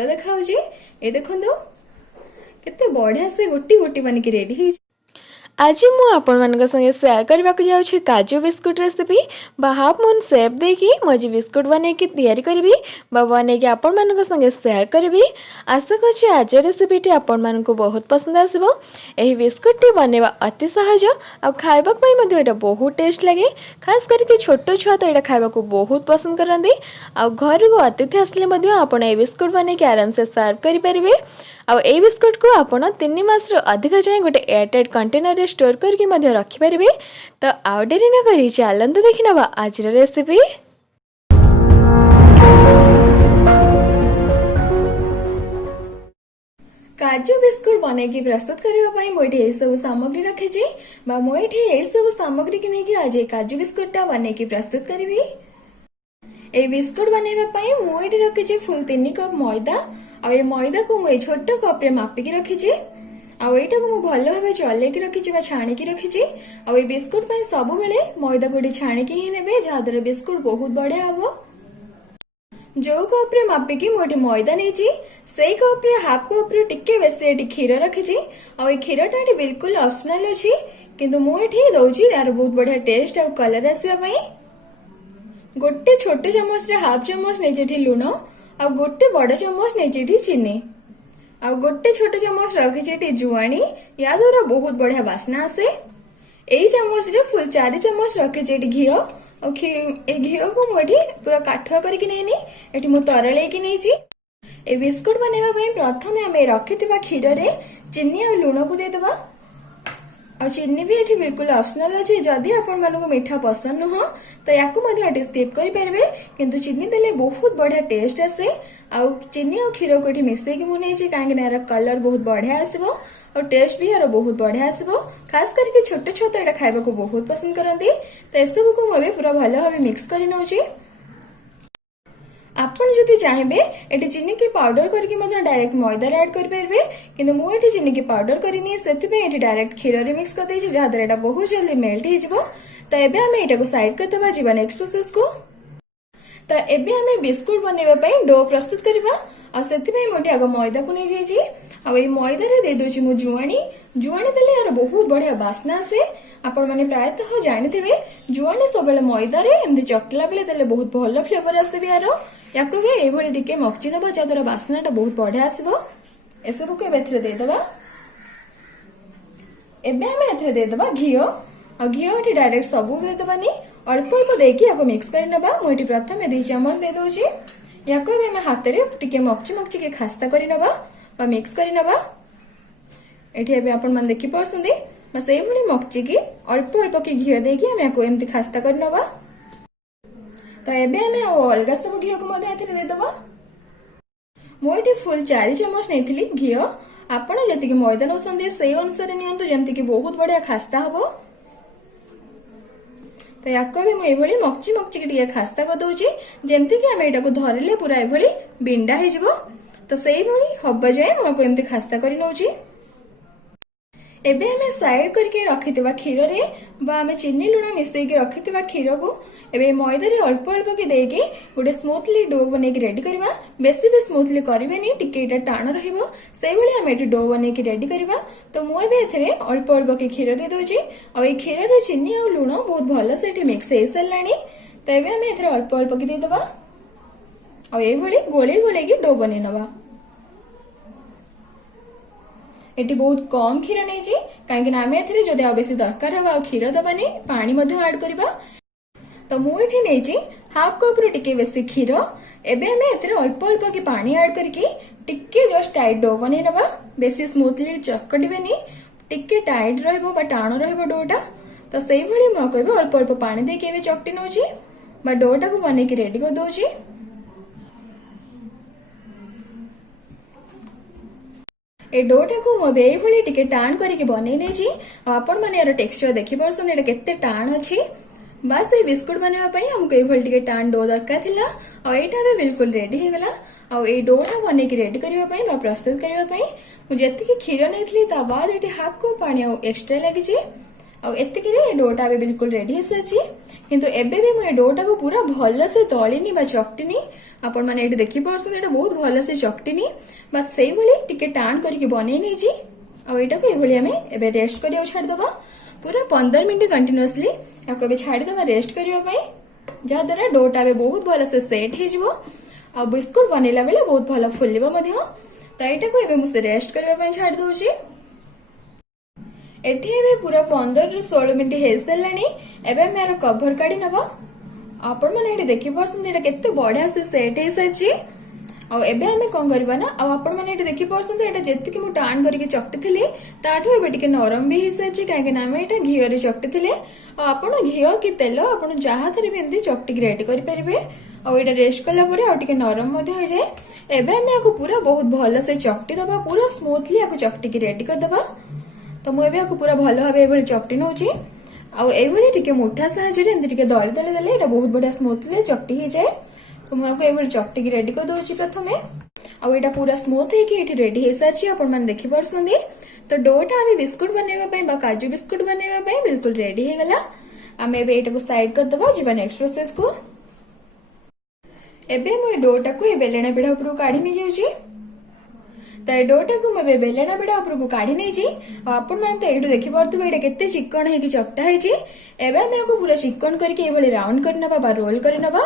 सुंदर देखा ए देखो केते बढ़िया से गोटी गोटी बन के रेडी। आज मु आपण मान संगे शेयर करने को जाऊँ काजू बिस्कुट रेसिपी बा हाफ मून सेप देकी मजी बिस्कुट बन के तैयारी करी बने कि आपण मान संगे शेयर करी। आशा कर आज रेसिपीटी आपण मान बहुत पसंद आसो। यही बिस्कुटी बनवा अति सहज आ खावाक बहुत टेस्ट लगे। खास करके छोट छुआ तो यहाँ खावा बहुत पसंद करती। घर को अतिथि आसले आप बिस्कुट बन के आराम से सर्व करेंगे। आ बिस्कुट को आपण 3 मास अधिक जाए गोटे एयरटाइट कंटेनर स्टोर करके रखिपारे। तो आउ डेरी न करी चलते देखी नवा आज रेसिपी। काजू बिस्कुट बन की प्रस्तुत करने मुझे सब सामग्री रखी मुझे सब सामग्री की नहीं आज काजू बिस्कुटा बन की प्रस्तुत करी। ए बिस्कुट बनवाई मुझे रखी फुल 3 कप मैदा और ये मैदा को मुझे छोट कप रे मापिकी रखी। आईटा को मुझे भल भाव चल रखी छाणिकी रखी। आ बिस्कुट सब बेले मैदा को छाणिकी ही ने जहाद्वारा बिस्कुट बहुत बढ़िया हम। जो कप रे मापिकी मुझे मैदा नहीं से कप रे हाफ कप रे टिके बेसी क्षीर रखी। आ क्षीरटा बिल्कुल ऑप्शनल अच्छी किंतु मुझे दौची यार बहुत बढ़िया टेस्ट और कलर आसवाई। गोटे छोट चमच रे हाफ चमच नहीं लुण आ गोटे बड़ चमच नहीं चीनी आ गोटे छोट चमच रखी जुआणी या द्वारा बहुत बढ़िया बास्ना आसे। यही चमच रे फुल 4 चमच रखी घी और घी को मुझे पूरा काठुआ करके नहीं मु तरल नहीं। बिस्कुट बनवाई प्रथम आम रखि क्षीर रे चीनी और लुण को देदेबा। और चीनी भी ये बिल्कुल ऑप्शनल अच्छे जदि आपण मानक मीठा पसंद नुह तो या स्किप करेंगे किंतु चीनी देले बहुत बढ़िया टेस्ट आसे। आ चीनी और क्षीर को ये मिसेक मुझे कहीं यार कलर बहुत बढ़िया आसो और टेस्ट भी यार बहुत बढ़िया आसो। खास करके छोट छुआ तो यहाँ खावा को बहुत पसंद करती। तो यू को मुझे पूरा भल भाव मिक्स कर नौची। आपण जदि चाहिए ये चीनी की पाउडर करके डायरेक्ट मैदार ऐड करेंगे किंतु मुझे चीनी की पाउडर करनी से डायरेक्ट क्षीर रे मिक्स कर जहाद्वारा बहुत जल्दी मेल्ट हो। तो एबे आम यहाँ साइड करदे जीवा नेक्स्ट प्रोसेस को। तो एबे आम बिस्कुट बनवाई डो प्रस्तुत करवा से मुझे आग मैदा को नहीं जाइए मैदार दे दूची मु जुआणी देले यार बहुत बढ़िया बास्ना आसे। आपण मैंने प्रायतः जानते जुआणी सब मैदार एमती चकला बेले देले बहुत भल फ्लेवर आसे यार या टिके मक्ची दबा जहाद्वारा बास्नाटा बहुत बढ़िया आसो। एसबू को देदेबा। एबे आम देदेबा घी और घी डायरेक्ट सबू देदेबानी अल्प अल्प देकी मिक्स करनबा। मुझे प्रथम 2 चमच दे दूची या हाथ में टिके मक्ची मक्ची के खास्ता करनबा मिक्स करनबा। एठी आपण मन देखि परसुंदी बस ए भली मक्ची की अल्प अल्प की घी देकी हम याको एमती खास्ता करनबा। तो एबे हमें अलग सब घी को देदेबा। मुझे फुल 4 चमच नहीं घी आपण जी मैदा नौसंदी से अनुसार नियंतु जमती कि बहुत बढ़िया खास्ता हम। तो या मुझे मक्ची मक्ची के खास्ता कर दूची जमती कि आम यहाँ धरले पूरा ये बिंडा हो। तो से हम जाए मुझे एमती खास्ता कर नौची। एबे हमें साइड करके रखि क्षीर रे आम चीनी लुण मिसेक रखि क्षीर को एबे मैदारे अल्प अल्प के देके गोटे स्मूथली डो बन रेडी करवा। बेसी भी स्मूथली करें टिके टाण रहिबो से भली हम एटी डो बन रेडी करवा। तो मुझे अल्प अल्प के क्षीर दे दूची और ये क्षीर रे चीनी और लुण बहुत भल से मिक्स हो सारानी। तो ये आम अल्प अल्प के देदेबा और ये गोले गोले की डो बन नवा। एटी बहुत कम क्षीर नहीं कहीं आम जदि आ बेसी दरकार हम क्षीर दबानी पानी ऐड करवा। तो मुझे नहीं हाफ कप रे टिके बेसी क्षीर एबे हमें एथरे अल्प अल्प की पानी ऐड करके टिके जस्ट टाइट डो बनै नबा। बेसी स्मूथली चकटिबेनी टिके टाइट रहइबो बा टाण रहइबो डोटा। तो सेही भली म कहबे अल्प अल्प पानी देके एबे चकटी नउची बा डोटा को बनै के रेडी कर दोची। ए डोटा को मो बे भली टिके टाण करके बनै नेची। आपण माने यार टेक्सचर देखि परसन एटा केते टाण अछि। बस ये बिस्कुट बनवाई हमको ये टाण डो दरकार थिला और एटा भी बिल्कुल रेडी हो गला। और ये डोटा बन के रेडी करने प्रस्तुत करने मुझे क्षीर नहीं ता बाद ये हाफ कप पानी एक्सट्रा लगी और ये डोटा भी बिल्कुल रेडी हो सारी। किंतु एबे भी मुझे डोटा को पूरा भल से दलिनी चकटिनी आपण मैंने ये देखी पार्सन ये बहुत भल से चकटिनी बस से भाई टिके टाण करके बनई नहीं आईटा को ये रेस्ट करिया छाड़दबा पूरा 15 मिनट कंटिन्यूअसली या छाड़दबा रेस्ट करने जहाद्वारा डोटा बहुत भल से सेट हो बिस्कुट बनैला बेले बहुत भल फुल तो यहाँ को मुझे रेस्ट करने छाड़ दूची एठी पूरा 15 ରୁ 16 मिनट हो साराणी एवं यार कभर काढ़ी नवा आपण मैंने ये देखी पार्सन केते बढ़िया से सेट हो सारी आम कौन करवा ना आपण मैंने ये देखी पार्सन ये जी मुझे टाण करके चकटी थी ताठू एवं नरम भी हो सारी कहीं आम ये घीर चकटी थे आपण घी कि तेल आप जहाँ थे भी एमती चकटिक रेडी करेंगे आईटा रेस्ट कलापर आगे नरम हो जाए एवं आम या पूरा बहुत भल से चकटी दबा पूरा स्मूथली या चकटिक रेडी करदे तो मुझे पूरा भल भाव चकटी नौ आईटी मुठा साहय दली दली देले बहुत बढ़िया स्मूथली चकटी हो जाए तो मुझे चकटी रेडी कर दूसरी प्रथम आईटा पूरा स्मूथ होती रेडी हो सारी आप देखी पार्टी तो डोटा आम बिस्कुट बनवाई काजू बिस्कुट बनवाई बिल्कुल रेडी हो गला आम एटा को साइड करदे जी नेक्स्ट प्रोसेस को एबे मुझे डोटा को बेलना पिढ़ा उपरକୁ काढ़ी नहीं जाऊँ तो ये डोटा को मुझे बेलना पिढ़ा उपरକୁ काढ़ी नहीं आपण मैंने तो ये देखी पार्थिबे एटा केते चिकन है चकटा है एवं आम पूरा चिकन करके राउंड करनबा रोल करनबा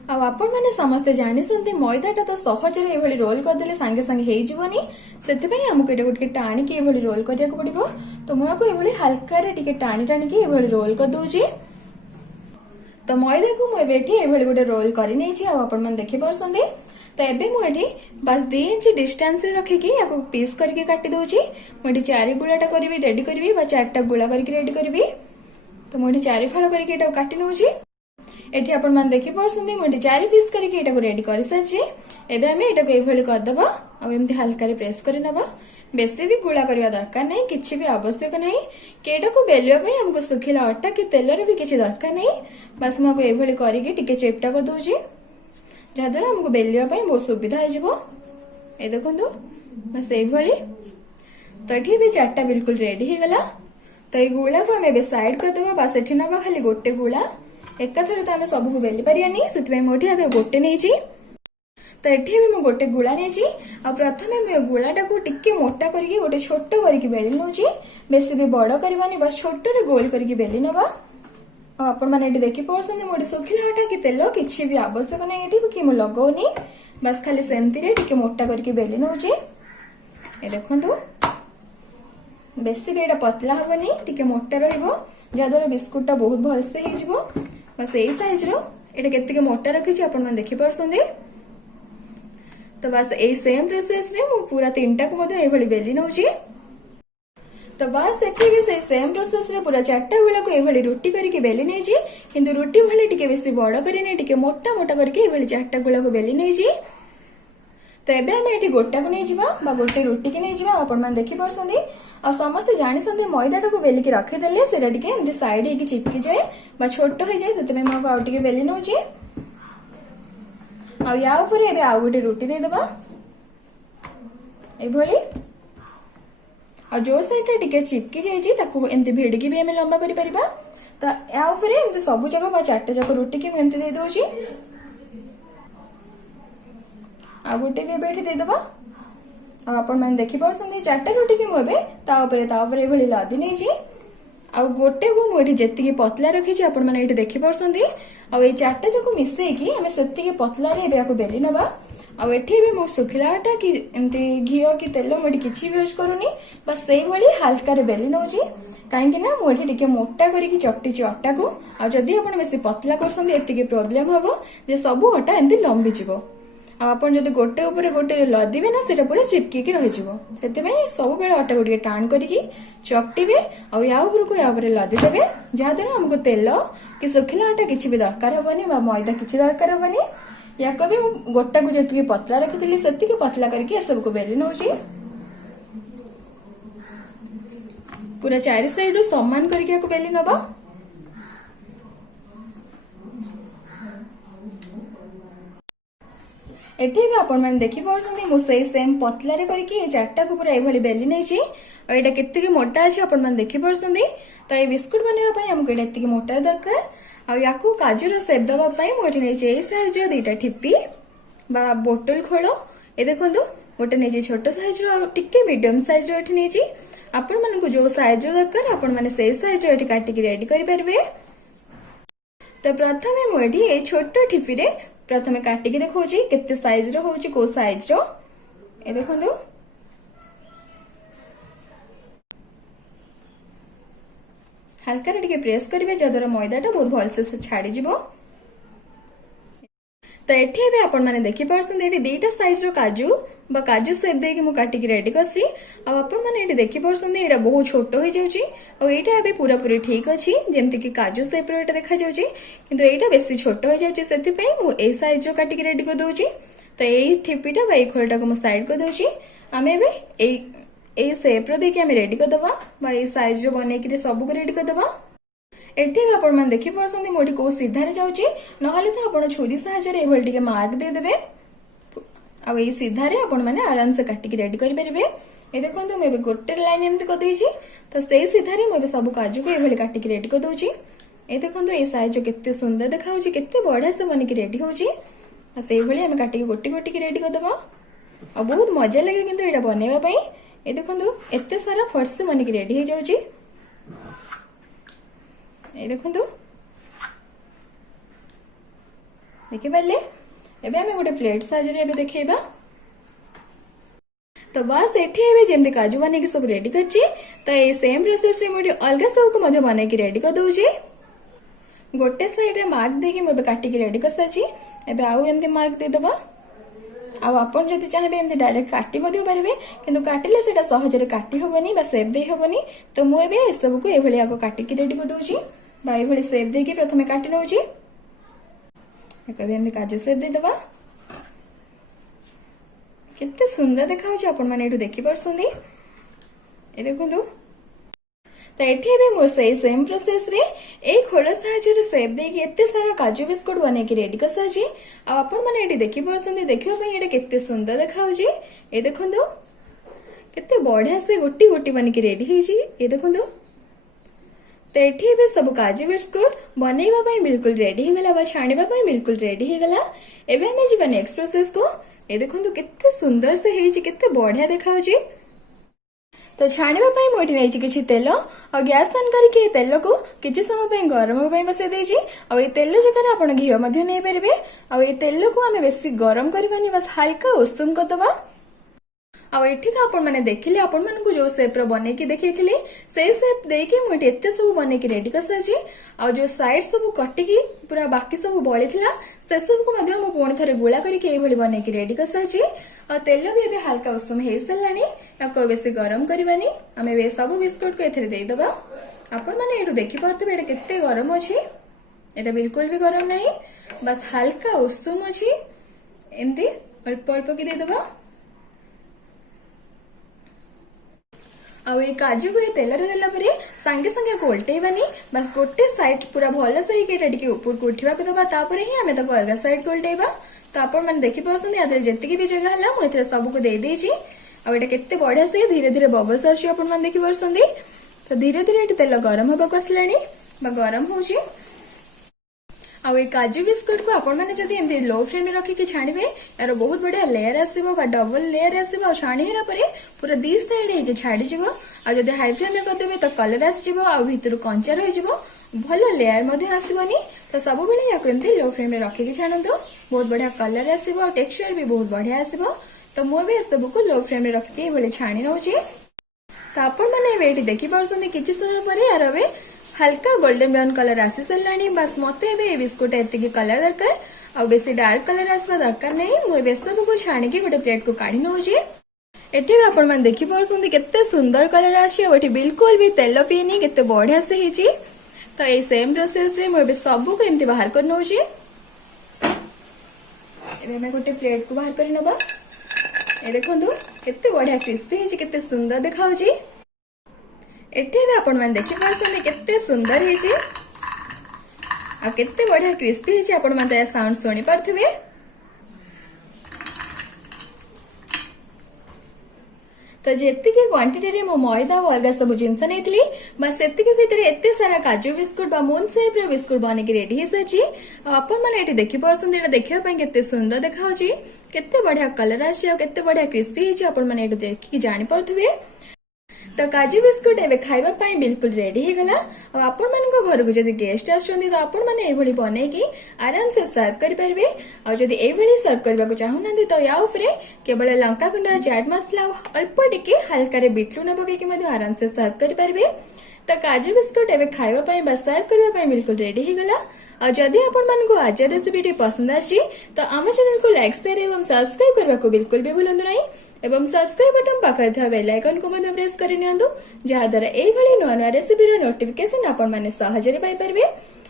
आपण मैंने समस्ते जानी मैदाटा तो सहजरे ये रोल करदे सांगे सांगे होनी से आमको ये गोटे टाणिकी ये रोल करने को पड़ो तो मुझे ये हल्का टाणी टाणिकी ये रोल कर दूची तो मैदा को मुझे ये गोटे रोल कर देखी पार्टी तो एबे मुझे बस 2 इंच डिस्टेंस रखिकी या पीस करके काटी दूची मुझे 4 गुलाटा करी रेडी करी 4टा गुला करके रेडी करी तो मुझे 4 फाड़ करके काटी नौची एठी आपण मान देखि पार्संदी मुझे 4 पीस करके एटा को रेडी कर सारी एबे हम एटा को एभली करदबा आ एमती हल्का रे प्रेस करि नबा बेसी भी गुला करबा दरकार नहीं किछि भी आवश्यक नहीं केटा को बेलिया पे हमको सुखिला आटा कि तेल रे भी किछि दरकार नहीं बस मको एभली करके टिके चेपटा को दोजी जहाद्वारा हमको बेलिया पे बहुत सुविधा हो ए देखंतु बस एभली तो एठी भी 4टा बिल्कुल रेडी हो गला तो ये गुला को हम साइड करदबा बस एठी नबा खाली गोटे गुला एकाथरे तो आम सब को बेली पारियानी से मोटी आगे गोटे नहीं तो एठी भी मैं गोटे गुला नहीं प्रथम मैं गुलाटा को टिके मोटा करके गोटे छोट करके बेली नौची बेसी भी बड़ करवानी बस छोट रे गोल करके बेली नबा आपण मैंने देखी पार्सन मोटे सुखिला आटा कि तेल किसी भी आवश्यक नहीं ये कि मुझे लगौनी बस खाली सेमती टिके मोटा करके बेली नौची ये देखंतु बेसी भी पतला हेनी टिके मोटा रहिबो जहाद्वारा बिस्कुटा बहुत भलसे हो बस यही साइज रे मोटा रखी आपण मैंने देखी पार्संदी तो बस यही सेम प्रोसेस रे मु पूरा 3टा को बेली नौची तो बस एठी भी से सेम प्रोसेस रे पूरा 4टा गुला को ये रुटी करके बेली नहीं किंतु रुटी भली टिके बेसी बड़ करी टिके मोटा मोटा करके ये 4टा गुला को बेली नहीं तो एबे हम एठी गोटा को नहीं जिबा गोटे रुटी की नहीं जिबा आपण मैंने देखी पार्संदी आ समस्ते जानी संदे मैदाटा को बेलिकी रखिदेले सेटा टिके एमती साइड होगी चिपकी जाए छोट हो जाए से मैं आउ टिके बेली नौची या ऊपर एबे आउ गोटे रुटी दे दबा एभली आ जो साइड टिके चिपकी जाइए ताकू एमती भिड़िकी भी हमें लंबा करि परिबा तो या ऊपर एमती सब जगह 4टा जक रुटी की एमती दे दोची आ गोटे भी एबे देदबा आपण मैंने देखी पार्संदी 4टा रुटी की मुझे ये लदी नहीं आ गोटे को मुझे जी पतला रखी आपण मैंने ये देखी पार्संदी आई 4टा जाक मिसेकी आम से पतला बेली नबा आठी भी मो सुखिला आटा कि एमती घी कि तेल मुझे किसी भी यूज करूनी बस से हल्का रे बेली नौची कहीं मुझे टिके मोटा करके चकटी अटा को आदि आप बेसी पतला कर प्रोब्लेम हम जे सब अटा एमती लंबी जीव आप गोटे उपर गोटे लदिबे ना सेटा पूरा चिपकी रही सब बेले अटा को टाण करके चकटिबे या उपरको या लदिदेवे जहाद्वारा हमको तेल कि सुखिला आटा किसी भी दरकार हेनी मैदा किसी दरकार हेनी या कभी गोटा को जी पतला रखी से पतला करके सब को बेली नौची पूरा 4 साइड रू समान करके बेली नबा एठी भी आपण मैंने देखी पार्संदी मु सेही सेम पतला रे करके ये 4टा को पूरा एभली बेली नहीं और एटा केते मोटा अच्छे आपण मैंने देखी पार्संदी तो ये बिस्कुट बनवा हमको एति मोटा दरकार या काजूर सेप दवाई मुझे साइज दीटा ठिपी बा बोतल खोल ये देखो गोटे नहीं छोट साइज रे मीडियम साइज नहीं आपण मन जो साइज दरकार आपण मैंने से साइज काटिक रेडी करें। तो प्रथम मुझे छोट ठिपी रे प्रथम काटिक देखा केते साइज रो को साइज रो ए देखो हल्का रे प्रेस करेंगे जद्वारा मैदाटा बहुत भलसे छाड़ी जीवो। तो ये आपण मैंने देखी पार्सन दीटा साइज रो काजू बा काजू सेप देकी मु काटिक रेडी करसी आपण मैंने देखी पार्सन एटा बहुत छोट हो जाउची और एटा अबे पूरा पूरी ठीक अछि जेमति कि काजू सेप रो एटा देखा जाउची किंतु एटा बेसी छोट हो जाउची सेति पई मु ए साइज रो काटिक रेडी कर दोउची। तो एई ठिपीटा बा ए खोलटा को मु साइड कर दोउची आमे बे ए सेप रो देकी आमे रेडी कर दबा बा ए साइज रो बनै कि सब को रेडी कर दबा। एठी भी आपण मन देखि परसंदी मोठी को सीधा रे जाउची नहले तो आपण छुरी सहायता रे एभल टिके मार्क दे देबे आ ए सीधा रे आपण माने आराम से काटिक रेडी करि परिबे। ए देखंतु मैं गोटे लाइन एमति कर देछि तो से सीधा रे मैं सब काजू को एभल काटिक रेडी कर दोछि। ए देखंतु ए साइज केते सुंदर देखाउची केते बढ़िया से बनिक रेडी होउची आ से भली हम काटिक गोटी गोटी रेडी कर दबा आ बहुत मजा लागे किंतु एटा बनेबा पई। ए देखंतु एते सारा फट से बनिक रेडी हो जाउची ये देखो देखी पारे एबे हमें गोटे प्लेट साइज देखेबा। तो बस एठी जमी काजू बन सब रेडी कर तो ये सेम प्रोसेस मुझे अलग सब को बन रेडी कर दूची गोटे साइड रे मार्क देकी मुझे काटिक रेडी कर सारी एबे आउ एमती मार्क दे दबा आपन जदि चाहे एमती डायरेक्ट काटी पारे किंतु काटिले सेटा सहजरे काटी होबनी बा सेप दे होबनी। तो मु एबे ए सब को एभली आगो काटिक रेडी कर दूची बा एभली सेप देकी प्रथमे काटी नउची एमती काजू सेप दे दबा केते सुंदर देखाउची आपण माने एठु देखि परसुंदी ए देखंतु। तो एठी भी मोर सेम प्रोसेस रे ए खोल साहाय्य सेप देकी एते सारा काजू बिस्कुट बने की रेडी कर साजी आपण माने एठी देखि परसुंदी देखियो पई एटा केते सुंदर देखाउची ए देखंतु केते बढ़िया से गोटी गोटी बन की रेडी होईची ए देखंतु। तो एठी भी सब काजू बिस्कुट बनैबा पई बिल्कुल रेडी हो गला बा छाणीबा पई बिल्कुल रेडी हो गला। एबे हमें जीवा नेक्स्ट प्रोसेस को ए देखंतु केते सुंदर से हेची केते बढ़िया देखाउची। तो छाणीबा पई मोठी नैची किछि तेल और गैस ऑन करके तेल को किछि समय पई गरम होबा पई बसे देछि और ए तेल जकर आपण घियो मध्ये नै परबे और ए तेल को हमें बेसी गरम करबानी बस हल्का उस्तुम कर दबा। आ एठी तो आपण माने देखिले आपण मन को जो शेप रो बने की देखैथिले से शेप देके मुठी एते सब बने की रेडी कर साजी आ जो साइड सब कटि की पूरा बाकी सब बळिथिला से सब को मध्ये हम पुणी थरे गोला करके ए भली बने की रेडी कर साजी आ तेल भी एबे हल्का उस्तुम हे सलानी याको बेसी गरम करबानी हमें बे सब बिस्कुट को एथरे देई दबा। आपण माने एटु देखि परतबे एटा केते गरम अछि एटा बिल्कुल भी गरम नहीं बस हल्का उस्तुम अछि एमती अल्प अल्प की दे दबा। आउ काजू को तेल देला परे संगे संगे उल्टेबानी बस गोटे साइड पूरा भल से ही ऊपर को उठा दबा तापर ही आम अलग साइड को उल्टेबा। तो आपण मैंने देखि पार्सन या जी भी जगह है मुझे सब को दे देछि आ एटा केते बढ़िया से धीरे धीरे बबल्स आछि आपण मैंने देखि पार्सन। तो धीरे धीरे एटी तेल गरम होबा कसलानी बा गरम होछि आ काजू बिस्कुट को आपण मैंने जदि एमती लो फ्लेम में रखिकी छाणीबे यार बहुत बढ़िया लेयर आसीबो बा डबल लेयर आसीबो आ छाणी हेला परे पूरा दी साइड हेके छाडी जिवो आ जदि हाई फ्लेम में करदेबे तो कलर आसीजिवो आ भितर कंचा रहि जिवो भलो लेयर मध्ये आसीबोनी। तो सब बेले याको एमती लो फ्लेम में रखिकी छाणंतु बहुत बढ़िया कलर आसीबो आ टेक्सचर भी बहुत बढ़िया आसीबो। तो मु भी सब को लो फ्लेम में रखिकी ए भले छाणी नउची। तो आपण माने एबे देखि पारसोनी किछि समय परे यार एबे हल्का गोल्डन ब्राउन कलर आसी सारानी बस मत बिस्कुट एति कलर दरकार आ बेसी डार्क कलर आसवा दरकार नहीं मुझे सब को छाणी गोटे प्लेट को काढ़ी नौची। एठी आपण मन देखि पारसुंदी केते सुंदर कलर आछि और एठी बिल्कुल भी तेल पीनी केते बढ़िया से हेची। तो ए सेम प्रोसेस रे मुझे सब को एमती बाहर कर नौची एबे मैं गोटे प्लेट को बाहर करी नबा ए देखंतु केते बढ़िया क्रिस्पी हेची केते सुंदर देखाउची। एठी भी आपण मन देखि पारसुंदी केते सुंदर हेची आ केते बढ़िया क्रिस्पी हेची आपण मन त साउंड सुनी पारथिबे। तो तो जेतिक क्वांटिटी मो मैदा और अलग सब जिनस नहीं बस सेतिक भितर एत सारा काजू बिस्कुट मून सेप रो बिस्कुट बनकी रेडी हो सारी आपण मैंने देखी पार्टी देखा केते सुंदर देखा केते बढ़िया कलर आते बढ़िया क्रिस्पी होती आपण मैंने देखिकी जानीपे। तो काजू बिस्कुट एवं खाइबा पाई बिल्कुल रेडी हो गला। आपण मानक घर को जदि गेस्ट आछन तो आपण माने एभली बनेकी आराम से सर्व करि परिबे। आ जदि एभली सर्व करबा को चाहुनांती तो या ऊपरे केवल लंका गुंड चाट मसला अल्प टिके हल्का रे बीट लूण पकेकी मध्ये आराम से सर्व करि परिबे। तो काजू बिस्कुट एवं खाइबा पाई बा सर्व करबा पाई बिल्कुल रेडी हो गला। और जदि आपण मानक आज रेसिपी पसंद आछि तो आम चैनल को लाइक शेयर एवं सब्सक्राइब करबा को बिल्कुल भी भूलंतु नहीं एवं सब्सक्राइब बटन पाखरे था बेल आइकन को मध्य प्रेस कर नियंतु जहा द्वारा एभली नुआ नुआ रेसिपी नोटिफिकेशन आपण माने सहजरे पाई परबे।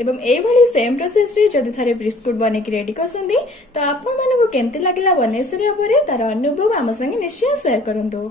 एवं एभली सेम प्रोसेस रे जदि थारे बिस्कुट बनेकी रेडी करसंदी तो आपण मानक केमति लागला बने सरिया परे तार अनुभव आम संगे निश्चय शेयर करंतु।